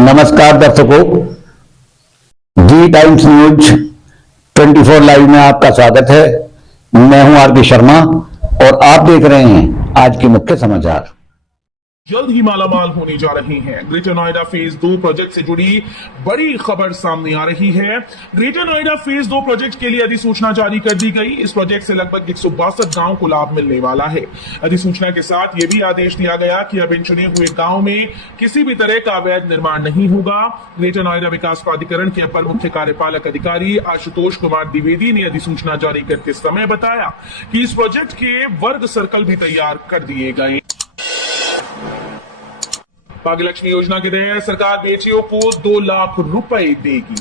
नमस्कार दर्शकों, जी times news 24 live में आपका स्वागत है। मैं हूं आर के शर्मा और आप देख रहे हैं आज के मुख्य समाचार। जल्द ही मालामाल होने जा रहे हैं। ग्रेटर नोएडा फेज 2 प्रोजेक्ट से जुड़ी बड़ी खबर सामने आ रही है। ग्रेटर नोएडा फेज 2 प्रोजेक्ट के लिए अधिसूचना जारी कर दी गई। इस प्रोजेक्ट से लगभग 162 गांव को लाभ मिलने वाला है। अधिसूचना के साथ यह भी आदेश दिया गया कि अब इन चुने हुए गांव में किसी भी तरह का अवैध निर्माण नहीं होगा। ग्रेटर नोएडा विकास प्राधिकरण के अपर मुख्य कार्यपालक अधिकारी आशुतोष कुमार द्विवेदी ने अधिसूचना जारी करते समय बताया कि इस प्रोजेक्ट के वर्ग सर्कल भी तैयार कर दिए गए। भाग्यलक्ष्मी योजना के तहत सरकार बेटियों को 2 लाख रुपए देगी।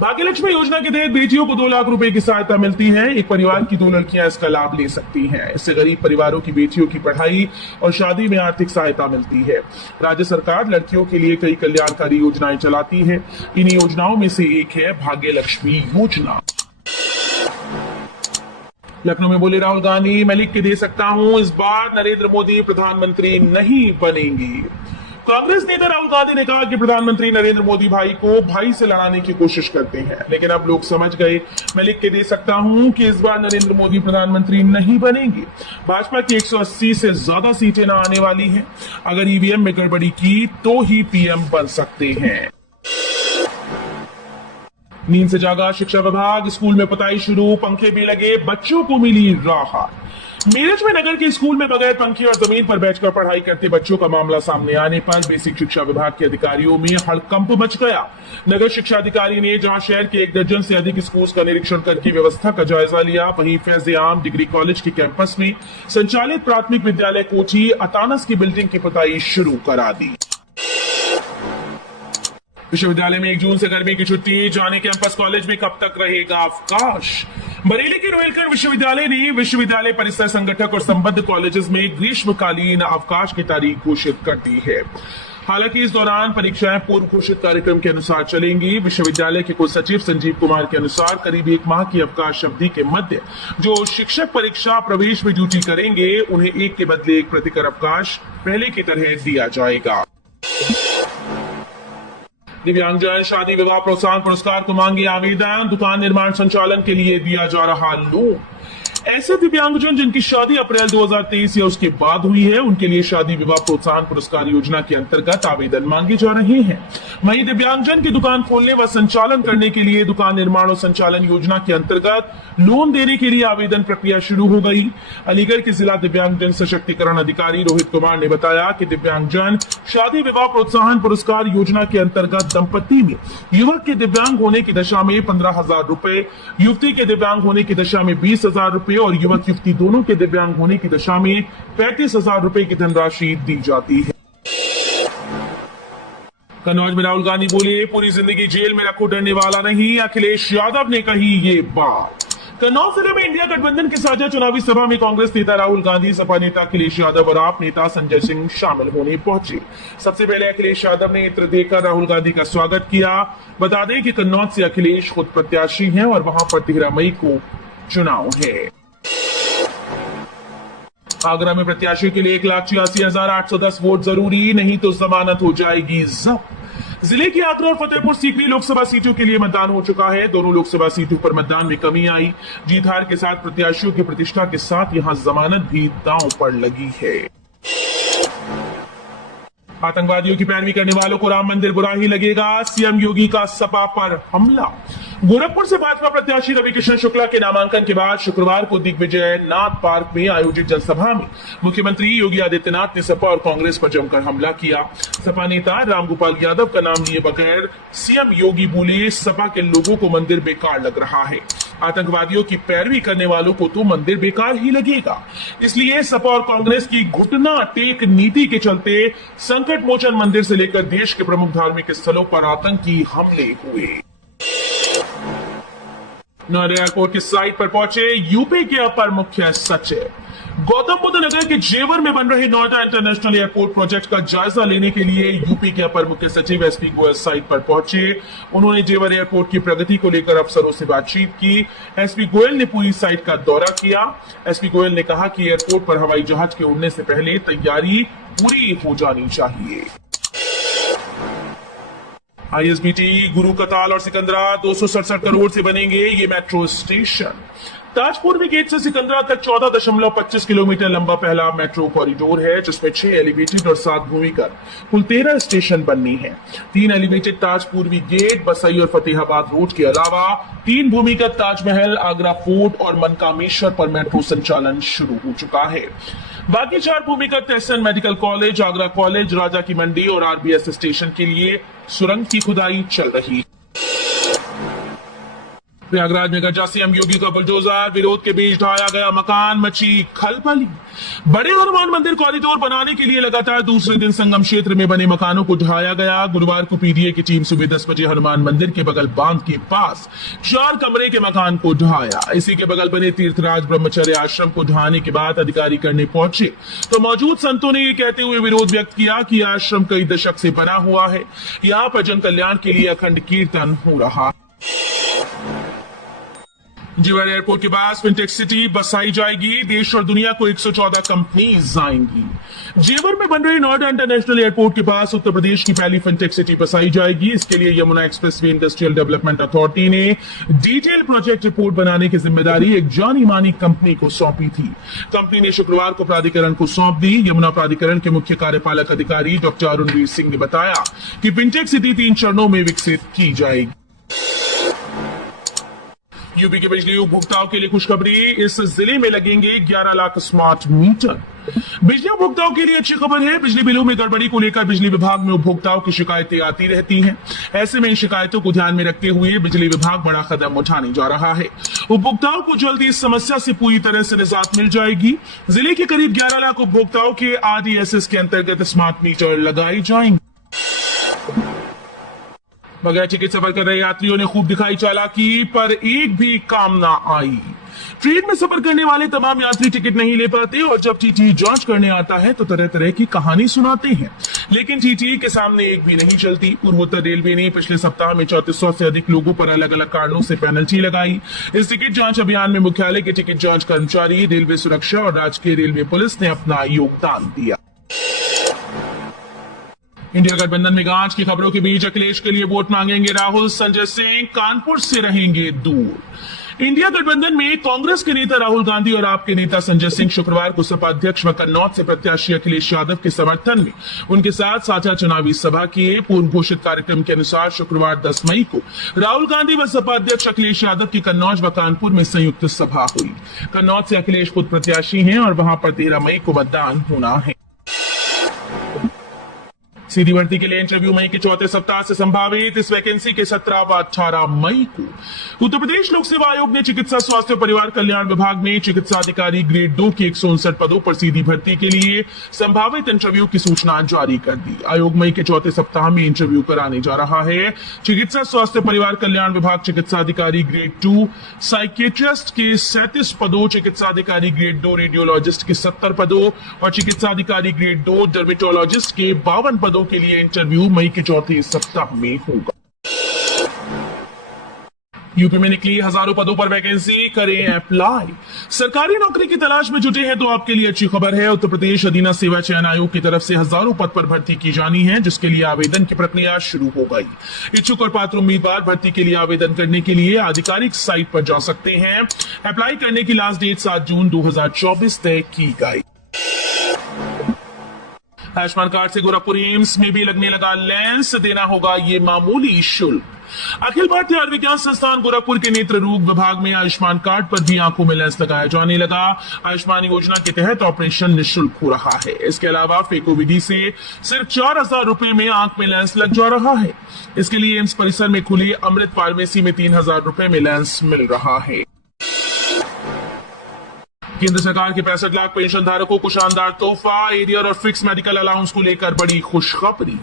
भाग्यलक्ष्मी योजना के तहत बेटियों को 2 लाख रुपए की सहायता मिलती है। एक परिवार की 2 लड़कियां इसका लाभ ले सकती हैं। इससे गरीब परिवारों की बेटियों की पढ़ाई और शादी में आर्थिक सहायता मिलती है। राज्य सरकार लड़कियों के लिए कई कल्याणकारी योजनाएं चलाती है। इन योजनाओं में से एक है भाग्यलक्ष्मी योजना। लखनऊ में बोले राहुल गांधी, मैं लिख के दे सकता हूं, इस बार नरेंद्र मोदी प्रधानमंत्री नहीं बनेंगे। कांग्रेस नेता राहुल गांधी ने कहा कि प्रधानमंत्री नरेंद्र मोदी भाई को भाई से लड़ाने की कोशिश करते हैं, लेकिन अब लोग समझ गए। मैं लिख के दे सकता हूं कि इस बार नरेंद्र मोदी प्रधानमंत्री नहीं बनेंगे। भाजपा की 180 से ज्यादा सीटें न आने वाली हैं। अगर ईवीएम में गड़बड़ी की तो ही पीएम बन सकते हैं। नींद से जागा शिक्षा विभाग, स्कूल में पताई शुरू, पंखे भी लगे, बच्चों को मिली राहत। मेरठ में नगर के स्कूल में बगैर पंखे और जमीन पर बैठकर पढ़ाई करते बच्चों का मामला सामने आने पर बेसिक शिक्षा विभाग के अधिकारियों में हड़कंप मच गया। नगर शिक्षा अधिकारी ने जहां शहर के 1 दर्जन से अधिक स्कूल्स का निरीक्षण करके व्यवस्था का जायजा लिया, वहीं फैज-ए-आम डिग्री कॉलेज के कैंपस में संचालित प्राथमिक विद्यालय कोठी अतानस की बिल्डिंग की पुताई शुरू करा दी। विश्वविद्यालय में 1 जून से गर्मी की छुट्टी, जाने कैंपस कॉलेज में कब तक रहेगा अवकाश। बरेली के रोहिलखंड विश्वविद्यालय ने विश्वविद्यालय परिसर संगठक और संबद्ध कॉलेजेस में ग्रीष्मकालीन अवकाश की तारीख घोषित कर दी है। हालांकि इस दौरान परीक्षाएं पूर्व घोषित कार्यक्रम के अनुसार चलेंगी। विश्वविद्यालय के कुल सचिव संजीव कुमार के अनुसार करीब 1 माह की अवकाश अवधि के मध्य जो शिक्षक परीक्षा प्रवेश में ड्यूटी करेंगे, उन्हें एक के बदले एक प्रतिकर अवकाश पहले की तरह दिया जाएगा। दिव्यांगजन शादी विवाह प्रोत्साहन पुरस्कार को मांगे आवेदन, दुकान निर्माण संचालन के लिए दिया जा रहा लोन। ऐसे दिव्यांगजन जिनकी शादी अप्रैल 2023 या उसके बाद हुई है, उनके लिए शादी विवाह प्रोत्साहन पुरस्कार योजना के अंतर्गत आवेदन मांगे जा रहे हैं। वहीं दिव्यांगजन की दुकान खोलने व संचालन करने के लिए दुकान निर्माण और संचालन योजना के अंतर्गत लोन देने के लिए आवेदन प्रक्रिया शुरू हो गई। अलीगढ़ के जिला दिव्यांगजन सशक्तिकरण अधिकारी रोहित कुमार ने बताया कि दिव्यांगजन शादी विवाह प्रोत्साहन पुरस्कार योजना के अंतर्गत दंपति में युवक के दिव्यांग होने की दशा में 15,000 रुपए, युवती के दिव्यांग होने की दशा में 20,000 रुपए और युवक युवती दोनों के दिव्यांग होने की दशा में 35,000 रुपए की धनराशि दी जाती है। कन्नौज में राहुल गांधी बोले, पूरी जिंदगी जेल में रखो, डरने वाला नहीं। अखिलेश यादव ने कही ये बात। कन्नौज जिले में इंडिया गठबंधन की साझा चुनावी सभा में कांग्रेस नेता राहुल गांधी, सपा नेता अखिलेश यादव और आप नेता संजय सिंह शामिल होने पहुंचे। सबसे पहले अखिलेश यादव ने इत्र देकर राहुल गांधी का स्वागत किया। बता दें कि कन्नौज से अखिलेश खुद प्रत्याशी हैं और वहां पर 13 मई को चुनाव है। आगरा में प्रत्याशियों के लिए 1,86,810 वोट जरूरी, नहीं तो जमानत हो जाएगी जब्त। जिले की आगरा और फतेहपुर सीकरी लोकसभा सीटों के लिए मतदान हो चुका है। दोनों लोकसभा सीटों पर मतदान में कमी आई। जीत हार के साथ प्रत्याशियों की प्रतिष्ठा के साथ यहां जमानत भी दांव पर लगी है। आतंकवादियों की पैरवी करने वालों को राम मंदिर बुरा ही लगेगा, सीएम योगी का सपा पर हमला। गोरखपुर से भाजपा प्रत्याशी रविकिशन शुक्ला के नामांकन के बाद शुक्रवार को दिग्विजय नाथ पार्क में आयोजित जनसभा में मुख्यमंत्री योगी आदित्यनाथ ने सपा और कांग्रेस पर जमकर हमला किया। सपा नेता रामगोपाल यादव का नाम लिए बगैर सीएम योगी बोले, सपा के लोगों को मंदिर बेकार लग रहा है। आतंकवादियों की पैरवी करने वालों को तो मंदिर बेकार ही लगेगा। इसलिए सपा और कांग्रेस की घुटना टेक नीति के चलते संकट मोचन मंदिर से लेकर देश के प्रमुख धार्मिक स्थलों पर आतंकी हमले हुए। नोएडा एयरपोर्ट की साइट पर पहुंचे यूपी के अपर मुख्य सचिव। गौतम बुद्ध नगर के जेवर में बन रहे नोएडा इंटरनेशनल एयरपोर्ट प्रोजेक्ट का जायजा लेने के लिए यूपी के अपर मुख्य सचिव एसपी गोयल साइट पर पहुंचे। उन्होंने जेवर एयरपोर्ट की प्रगति को लेकर अफसरों से बातचीत की। एसपी गोयल ने पूरी साइट का दौरा किया। एसपी गोयल ने कहा कि एयरपोर्ट पर हवाई जहाज के उड़ने से पहले तैयारी पूरी हो जानी चाहिए। आईएसबीटी, गुरु कताल और सिकंदरा 267 करोड़ से बनेंगे ये मेट्रो स्टेशन। ताजपूर्वी गेट से सिकंदरा तक 14.25 किलोमीटर लंबा पहला मेट्रो कॉरिडोर है, जिसमें 6 एलिवेटेड और 7 भूमिगत कुल 13 स्टेशन बननी है। 3 एलिवेटेड ताजपूर्वी गेट, बसई और फतेहाबाद रोड के अलावा 3 भूमिगत ताजमहल, आगरा फोर्ट और मनकामेश्वर पर मेट्रो संचालन शुरू हो चुका है। बाकी 4 भूमिगत SN medical college, Agra college, Raja Ki Mandi और आरबीएस स्टेशन के लिए सुरंग की खुदाई चल रही है। प्रयागराज में गरजा सीएम योगी का बुलडोजर, विरोध के बीच ढाया गया मकान, मची खलबली। बड़े हनुमान मंदिर कॉरिडोर बनाने के लिए लगातार दूसरे दिन संगम क्षेत्र में बने मकानों को ढाया गया। गुरुवार को पीडीए की टीम सुबह 10 बजे हनुमान मंदिर के बगल बांध के पास 4 कमरे के मकान को ढाया। इसी के बगल बने तीर्थराज ब्रह्मचर्य आश्रम को ढहाने के बाद अधिकारी करने पहुंचे तो मौजूद संतों ने ये कहते हुए विरोध व्यक्त किया कि आश्रम कई दशक से बना हुआ है, यहाँ पर जन कल्याण के लिए अखंड कीर्तन हो रहा है। जेवर एयरपोर्ट के पास फिनटेक सिटी बसाई जाएगी, देश और दुनिया को 114 कंपनीज आएंगी। जेवर में बन रही नोएडा इंटरनेशनल एयरपोर्ट के पास उत्तर प्रदेश की पहली फिनटेक सिटी बसाई जाएगी। इसके लिए Yamuna expressway industrial development authority ने डिटेल प्रोजेक्ट रिपोर्ट बनाने की जिम्मेदारी एक जानी मानी कंपनी को सौंपी थी। कंपनी ने शुक्रवार को प्राधिकरण को सौंप दी। यमुना प्राधिकरण के मुख्य कार्यपालक अधिकारी डॉक्टर अरुणवीर सिंह ने बताया कि फिनटेक सिटी 3 चरणों में विकसित की जाएगी। यूपी के बिजली उपभोक्ताओं के लिए खुशखबरी, इस जिले में लगेंगे 11 लाख स्मार्ट मीटर। बिजली उपभोक्ताओं के लिए अच्छी खबर है। बिजली बिलों में गड़बड़ी को लेकर बिजली विभाग में उपभोक्ताओं की शिकायतें आती रहती हैं। ऐसे में इन शिकायतों को ध्यान में रखते हुए बिजली विभाग बड़ा कदम उठाने जा रहा है। उपभोक्ताओं को जल्द इस समस्या से पूरी तरह से निजात मिल जाएगी। जिले के करीब 11 लाख उपभोक्ताओं के आरडीएसएस के अंतर्गत स्मार्ट मीटर लगाए जाएंगे। बगैर टिकट सफर कर रहे यात्रियों ने खूब दिखाई चालाकी, पर एक भी काम ना आई। ट्रेन में सफर करने वाले तमाम यात्री टिकट नहीं ले पाते और जब टीटी जांच करने आता है तो तरह तरह की कहानी सुनाते हैं, लेकिन टीटी के सामने एक भी नहीं चलती। पूर्वोत्तर रेलवे ने पिछले सप्ताह में 3400 से अधिक लोगों पर अलग अलग कारणों से पेनल्टी लगाई। इस टिकट जांच अभियान में मुख्यालय के टिकट जांच कर्मचारी, रेलवे सुरक्षा और राजकीय रेलवे पुलिस ने अपना योगदान दिया। इंडिया गठबंधन में गांठ की खबरों के बीच अखिलेश के लिए वोट मांगेंगे राहुल, संजय सिंह कानपुर से रहेंगे दूर। इंडिया गठबंधन में कांग्रेस के नेता राहुल गांधी और आपके नेता संजय सिंह शुक्रवार को सपा अध्यक्ष व कन्नौज से प्रत्याशी अखिलेश यादव के समर्थन में उनके साथ साझा चुनावी सभा किए। पूर्व घोषित कार्यक्रम के अनुसार शुक्रवार 10 मई को राहुल गांधी व सपा अध्यक्ष अखिलेश यादव की कन्नौज व कानपुर में संयुक्त सभा हुई। कन्नौज से अखिलेश खुद प्रत्याशी हैं और वहां पर 13 मई को मतदान होना है। सीधी भर्ती के लिए इंटरव्यू मई के चौथे सप्ताह से संभावित। इस वैकेंसी के 17 व 18 मई को उत्तर प्रदेश लोक सेवा आयोग ने चिकित्सा स्वास्थ्य और परिवार कल्याण विभाग में चिकित्सा अधिकारी ग्रेड 2 के 159 पदों पर सीधी भर्ती के लिए संभावित इंटरव्यू की सूचना जारी कर दी। आयोग मई के चौथे सप्ताह में इंटरव्यू कराने जा रहा है। चिकित्सा स्वास्थ्य परिवार कल्याण विभाग चिकित्सा अधिकारी ग्रेड 2 साइकेट्रिस्ट के 37 पदों, चिकित्सा अधिकारी ग्रेड 2 रेडियोलॉजिस्ट के 70 पदों और चिकित्सा अधिकारी ग्रेड 2 डर्मेटोलॉजिस्ट के 52 पदों के लिए इंटरव्यू मई के चौथे सप्ताह में होगा। यूपी में निकली हजारों पदों पर वैकेंसी, करें अप्लाई। सरकारी नौकरी की तलाश में जुटे हैं तो आपके लिए अच्छी खबर है। उत्तर प्रदेश अधीना सेवा चयन आयोग की तरफ से हजारों पद पर भर्ती की जानी है, जिसके लिए आवेदन की प्रक्रिया शुरू हो गई। इच्छुक और पात्र उम्मीदवार भर्ती के लिए आवेदन करने के लिए आधिकारिक साइट पर जा सकते हैं। अप्लाई करने की लास्ट डेट 7 जून 2024 तय की गई। आयुष्मान कार्ड से गोरखपुर एम्स में भी लगने लगा लेंस, देना होगा ये मामूली शुल्क। अखिल भारतीय आयुर्विज्ञान संस्थान गोरखपुर के नेत्र रोग विभाग में आयुष्मान कार्ड पर भी आंखों में लेंस लगाया जाने लगा। आयुष्मान योजना के तहत ऑपरेशन निःशुल्क हो रहा है। इसके अलावा फेको विधि से सिर्फ 4000 रुपए में आंख में लेंस लग जा रहा है। इसके लिए एम्स परिसर में खुली अमृत फार्मेसी में 3000 रुपए में लेंस मिल रहा है। केंद्र सरकार के 65 लाख पेंशन धारकों को शानदार तोहफा, एरियर और फिक्स मेडिकल अलाउंस को लेकर बड़ी खुशखबरी।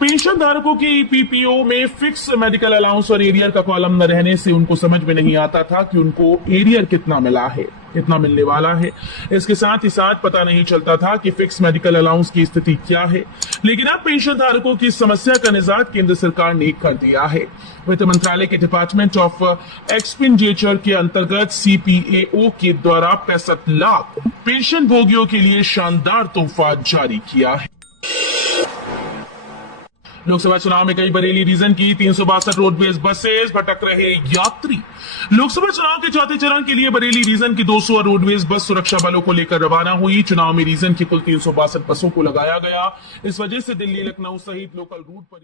पेंशन धारकों के ईपीपीओ में फिक्स मेडिकल अलाउंस और एरियर का कॉलम न रहने से उनको समझ में नहीं आता था कि उनको एरियर कितना मिला है, कितना मिलने वाला है। इसके साथ ही साथ पता नहीं चलता था कि फिक्स मेडिकल अलाउंस की स्थिति क्या है। लेकिन अब पेंशन धारकों की समस्या का निजात केंद्र सरकार ने कर दिया है। वित्त मंत्रालय के डिपार्टमेंट ऑफ एक्सपेंडिचर के अंतर्गत सीपीएओ के द्वारा 65 लाख पेंशन भोगियों के लिए शानदार तोहफा जारी किया है। लोकसभा चुनाव में कई बरेली रीजन की 362 रोडवेज बसेस भटक रहे यात्री। लोकसभा चुनाव के चौथे चरण के लिए बरेली रीजन की 200 रोडवेज बस सुरक्षा बलों को लेकर रवाना हुई। चुनाव में रीजन की कुल 362 बसों को लगाया गया। इस वजह से दिल्ली, लखनऊ सहित लोकल रूट पर